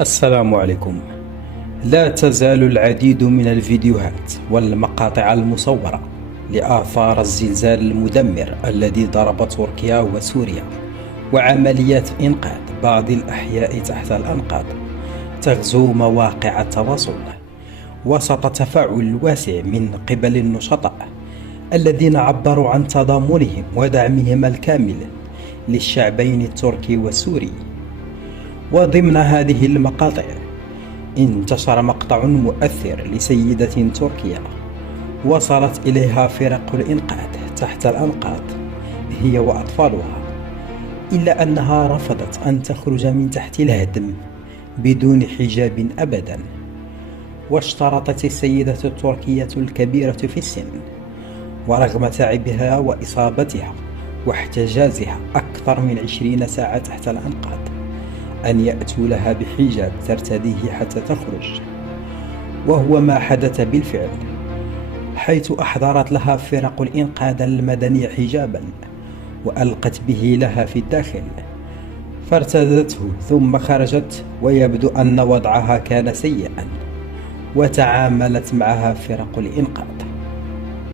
السلام عليكم. لا تزال العديد من الفيديوهات والمقاطع المصورة لآثار الزلزال المدمر الذي ضرب تركيا وسوريا وعمليات إنقاذ بعض الأحياء تحت الأنقاض تغزو مواقع التواصل وسط تفاعل واسع من قبل النشطاء الذين عبروا عن تضامنهم ودعمهم الكامل للشعبين التركي والسوري. وضمن هذه المقاطع انتشر مقطع مؤثر لسيدة تركية وصلت إليها فرق الإنقاذ تحت الأنقاض هي وأطفالها، إلا أنها رفضت أن تخرج من تحت الهدم بدون حجاب أبدا. واشترطت السيدة التركية الكبيرة في السن ورغم تعبها وإصابتها واحتجازها أكثر من 20 ساعة تحت الأنقاض أن يأتوا لها بحجاب ترتديه حتى تخرج، وهو ما حدث بالفعل، حيث أحضرت لها فرق الإنقاذ المدني حجابا وألقت به لها في الداخل فارتدته ثم خرجت، ويبدو أن وضعها كان سيئا وتعاملت معها فرق الإنقاذ